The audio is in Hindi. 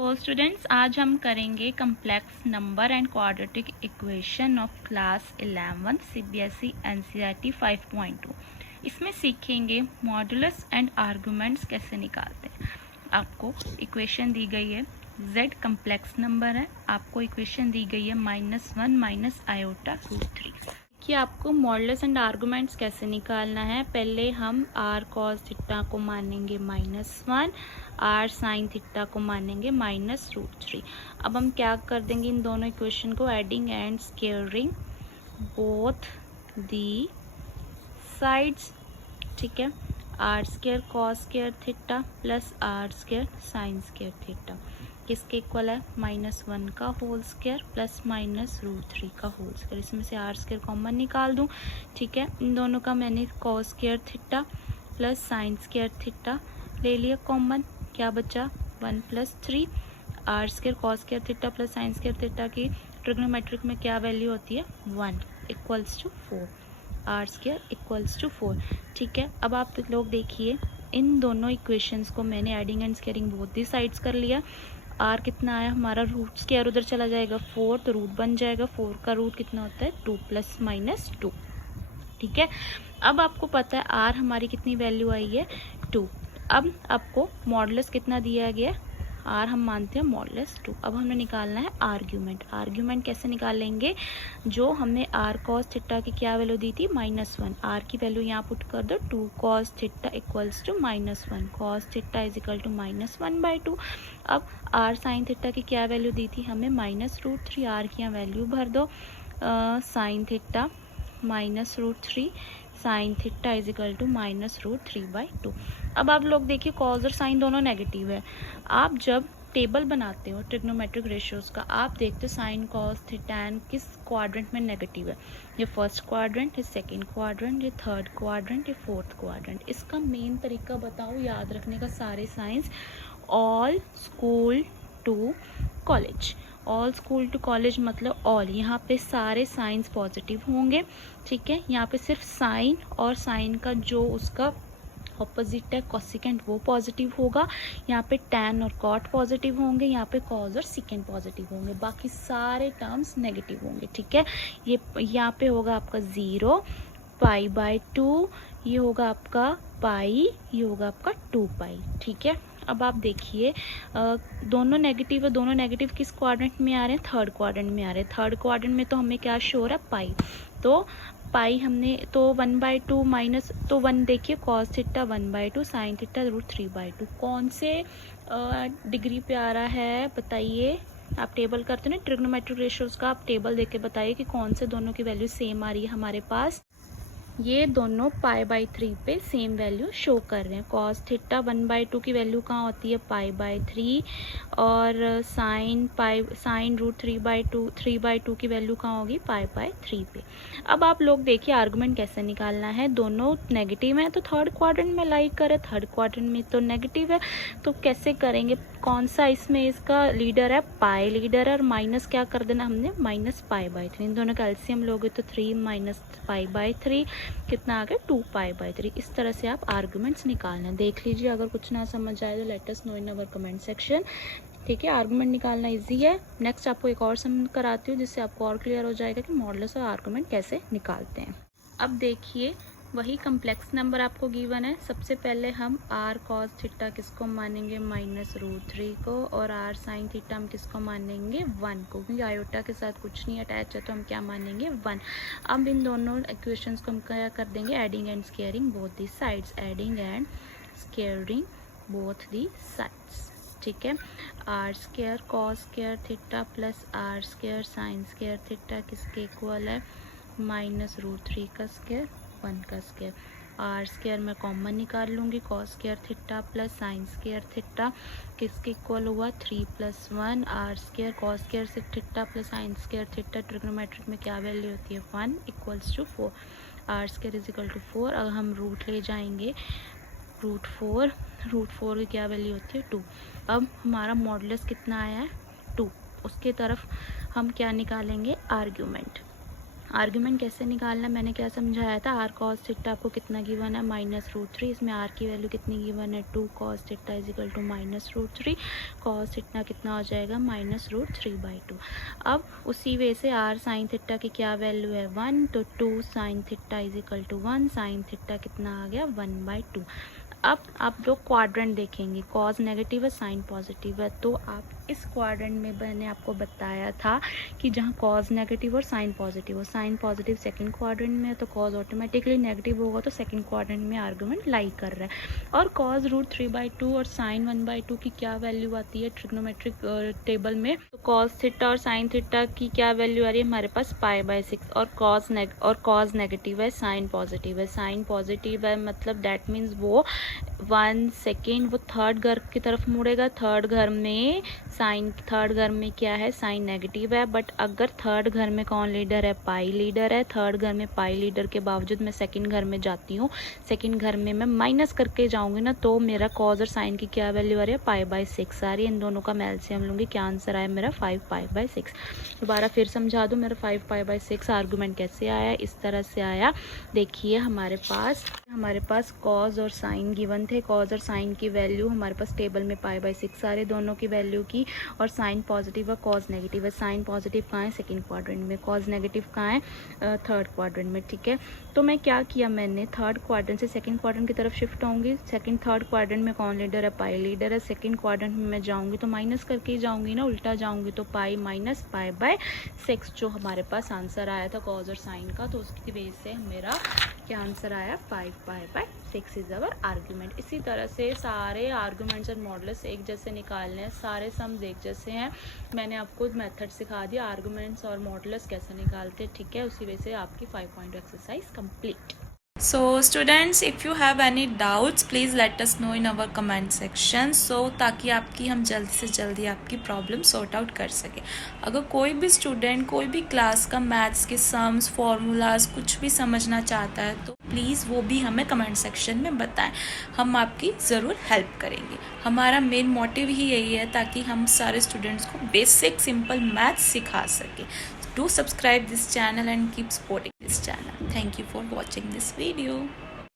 तो स्टूडेंट्स, आज हम करेंगे complex number and quadratic equation of class 11 CBSE NCERT 5.2। इसमें सीखेंगे मॉडुलस एंड आर्गुमेंट्स कैसे निकालते हैं। आपको इक्वेशन दी गई है, z कम्प्लेक्स नंबर है, आपको इक्वेशन दी गई है -1 माइनस आयोटा √3 कि आपको मॉडुलस एंड आर्गुमेंट्स कैसे निकालना है। पहले हम r cos थीटा को मानेंगे -1, r sin थीटा को मानेंगे -√3। अब हम क्या कर देंगे, इन दोनों इक्वेशन को adding and squaring both the sides. ठीक है, r square cos square theta plus r square sin square theta किसके इक्वल है, -1 का होल स्क्वायर प्लस -√3 का होल स्क्वायर। इसमें से r स्क्वायर कॉमन निकाल दूं। ठीक है, इन दोनों का मैंने cos square theta plus sin square theta ले लिया कॉमन। क्या बचा, 1 + 3। r square cos square theta plus sin square theta की ट्रिग्नोमेट्रिक में क्या वैल्यू होती है, 1 = 4। r square = 4। ठीक है, अब आप लोग देखिए, इन दोनों इक्वेशंस को मैंने adding and squaring both the sides कर लिया। r कितना आया हमारा, रूट स्क्वायर उधर चला जाएगा 4, तो रूट बन जाएगा 4 का रूट कितना होता है, 2 ± 2। ठीक है, अब आपको पता है r हमारी कितनी वैल्यू आई है, 2। अब आपको मॉडुलस कितना दिया गया, r हम मानते हैं मॉडुलस 2। अब हमें निकालना है आर्ग्यूमेंट। आर्ग्यूमेंट कैसे निकालेंगे, जो हमने r cos थीटा की क्या वैल्यू दी थी, -1, r की वैल्यू यहाँ पुट कर दो, 2 cos थीटा = -1, cos थीटा = -1/2। अब r sin थीटा की क्या वैल्यू दी थी हमें, -√3, r की यहाँ वैल्यू भर दो, sin थीटा -√3, sin थीटा = -√3/2। अब आप लोग देखिए, कॉज और साइन दोनों नेगेटिव है। आप जब टेबल बनाते हो ट्रिग्नोमेट्रिक रेशियोज का, आप देखते हो साइन कॉस थीटैन किस क्वाड्रेंट में नेगेटिव है। ये फर्स्ट क्वाड्रेंट, ये सेकंड क्वाड्रेंट, ये थर्ड क्वाड्रेंट, ये फोर्थ क्वाड्रेंट। इसका मेन तरीका बताओ याद रखने का, सारे science all school to college. All school to college मतलब ऑल, यहाँ पे सारे साइंस पॉजिटिव होंगे। ठीक है, यहाँ पे सिर्फ साइन और साइन का जो उसका ऑपोजिट है कोसिकेंट वो पॉजिटिव होगा। यहाँ पे टैन और कॉट पॉजिटिव होंगे, यहाँ पे कॉज और सिकेंट पॉजिटिव होंगे, बाकी सारे टर्म्स नेगेटिव होंगे। ठीक है, ये यहाँ पे होगा आपका 0, π/2, ये होगा आपका पाई, ये होगा आपका 2π। ठीक है, अब आप देखिए, दोनों नेगेटिव है, दोनों नेगेटिव किस क्वाड्रेंट में आ रहे हैं, थर्ड क्वाड्रेंट में आ रहे हैं। थर्ड क्वाड्रेंट में तो हमें क्या शो हो रहा है, पाई। तो पाई हमने तो 1/2 माइनस, तो 1 देखिए, cos थीटा 1/2, sin थीटा √3/2। कौन से डिग्री पे आ रहा है बताइए। आप टेबल करते हो ना ट्रिग्नोमेट्रिक रेशियोज का, आप टेबल देख के बताइए कि कौन से दोनों की वैल्यू सेम आ रही है हमारे पास। ये दोनों π/3 पे सेम वैल्यू शो कर रहे हैं। cos थीटा 1/2 की वैल्यू कहाँ होती है, π/3, और sin √3/2 की वैल्यू कहाँ होगी, π/3 पे। अब आप लोग देखिए आर्गुमेंट कैसे निकालना है। दोनों नेगेटिव है तो थर्ड क्वाड्रेंट में लाई करे, थर्ड क्वाड्रेंट में तो नेगेटिव है, तो कैसे करेंगे, कौन सा इसमें इसका लीडर है, पाई लीडर है, और माइनस क्या कर देना हमने, -π/3। इन दोनों का एलसीएम लोगे तो 3 - π/3 कितना आ गया, 2π/3। इस तरह से आप आर्गुमेंट्स निकालना देख लीजिए। अगर कुछ ना समझ आए तो लेट अस नो इन अवर कमेंट सेक्शन। ठीक है, आर्गुमेंट निकालना इजी है। नेक्स्ट आपको एक और सम कराती हूँ जिससे आपको और क्लियर हो जाएगा कि मॉडुलस और आर्गुमेंट कैसे निकालते हैं। अब देखिए, वही कम्प्लेक्स नंबर आपको गिवन है। सबसे पहले हम r cos थीटा किसको मानेंगे, -√3 को, और r sin थीटा हम किसको मानेंगे, 1 को, क्योंकि आयोटा के साथ कुछ नहीं अटैच है तो हम क्या मानेंगे, 1। अब इन दोनों इक्वेशंस को हम क्या कर देंगे, adding and squaring both the sides, adding and squaring both the sides. ठीक है, r square cos square theta plus r square sin square theta किसके इक्वल है, -√3 का स्क्वायर 1 का स्क्वायर। r स्क्वायर मैं कॉमन निकाल लूँगी, cos square theta plus sin square theta किसके इक्वल हुआ, 3 + 1, r स्क्वायर cos स्क्वायर से theta plus sin square theta trigonometric में क्या वैल्यू होती है, 1 = 4। r square = 4। अगर हम रूट ले जाएंगे, √4 की क्या वैल्यू होती है, 2। अब हमारा मॉडुलस कितना आया है, 2। उसके तरफ हम क्या निकालेंगे, आर्ग्यूमेंट। आर्ग्यूमेंट कैसे निकालना मैंने क्या समझाया था, आर कॉस थीटा आपको कितना गिवन है -√3, इसमें आर की वैल्यू कितनी गिवन है 2 cos theta is equal to -√3, cos theta कितना हो जाएगा -√3/2। अब उसी वे से आर साइन थीटा की क्या वैल्यू है 1, तो 2 sine theta is equal to 1, sine theta कितना आ गया 1/2। अब आप लोग क्वाड्रेंट देखेंगे, कॉज नेगेटिव है साइन पॉजिटिव है, तो आप इस क्वाड्रेंट में मैंने आपको बताया था कि जहाँ कॉज नेगेटिव और साइन पॉजिटिव हो, साइन पॉजिटिव सेकंड क्वाड्रेंट में है तो कॉज ऑटोमेटिकली नेगेटिव होगा, तो सेकंड क्वाड्रेंट में आर्गुमेंट लाई कर रहा है। और कॉज √3/2 और साइन 1/2 की क्या वैल्यू आती है ट्रिग्नोमेट्रिक टेबल में, तो कॉज थीटा और साइन थीटा की क्या वैल्यू आ रही है हमारे पास π/6, और कॉज नेगेटिव है साइन पॉजिटिव है, साइन पॉजिटिव है मतलब दैट मीन्स वो 1 सेकेंड वो थर्ड घर की तरफ मुड़ेगा, थर्ड घर में क्या है साइन नेगेटिव है, बट अगर थर्ड घर में कौन लीडर है पाई लीडर है, थर्ड घर में पाई लीडर के बावजूद मैं सेकंड घर में जाती हूँ, सेकंड घर में मैं माइनस करके जाऊंगी ना, तो मेरा कॉज और साइन की क्या वैल्यू आ रही है π/6 आ रही है। इन दोनों का मैं एलसीएम लूँगी, क्या आंसर आया मेरा 5π/6। दोबारा फिर समझा दूँ मेरा 5π/6 आर्गूमेंट कैसे आया, इस तरह से आया। देखिए हमारे पास कॉज और साइन गिवन थे, कॉज और साइन की वैल्यू हमारे पास टेबल में π/6 आ रही दोनों की वैल्यू की, और साइन पॉजिटिव और कॉज नेगेटिव है। साइन पॉजिटिव कहाँ है सेकंड क्वाड्रेंट में, कॉज नेगेटिव कहाँ है थर्ड क्वाड्रेंट में, ठीक है। तो मैं क्या किया मैंने थर्ड क्वाड्रेंट से सेकंड क्वाड्रेंट की तरफ शिफ्ट होंगी, थर्ड क्वाड्रेंट में कौन लीडर है पाई लीडर है, सेकंड क्वाड्रेंट में मैं जाऊंगी तो माइनस करके ही जाऊंगी ना, उल्टा जाऊंगी, तो पाई माइनस π/6 जो हमारे पास आंसर आया था कॉज और साइन का, तो उसकी वजह से मेरा क्या आंसर आया 5π/6 इज अवर आर्ग्यूमेंट। इसी तरह से सारे आर्ग्यूमेंट्स और मॉडल्स एक जैसे निकालने हैं, सारे सम्स एक जैसे हैं। मैंने आपको मेथड सिखा दिया आर्ग्यूमेंट्स और मॉडल्स कैसे निकालते हैं, ठीक है। उसी वजह से आपकी 5 point exercise complete. So students, if you have any doubts, please let us know in our comment section, so ताकि हम जल्दी से जल्दी आपकी प्रॉब्लम सॉर्ट आउट कर सके। अगर कोई भी स्टूडेंट कोई भी क्लास का मैथ्स के सम्स फॉर्मूलाज कुछ भी समझना चाहता है तो प्लीज़ वो भी हमें कमेंट सेक्शन में बताएं, हम आपकी ज़रूर हेल्प करेंगे। हमारा मेन मोटिव ही यही है ताकि हम सारे स्टूडेंट्स को बेसिक सिंपल मैथ्स सिखा सकें। Do subscribe this channel and keep supporting this channel. Thank you for watching this video.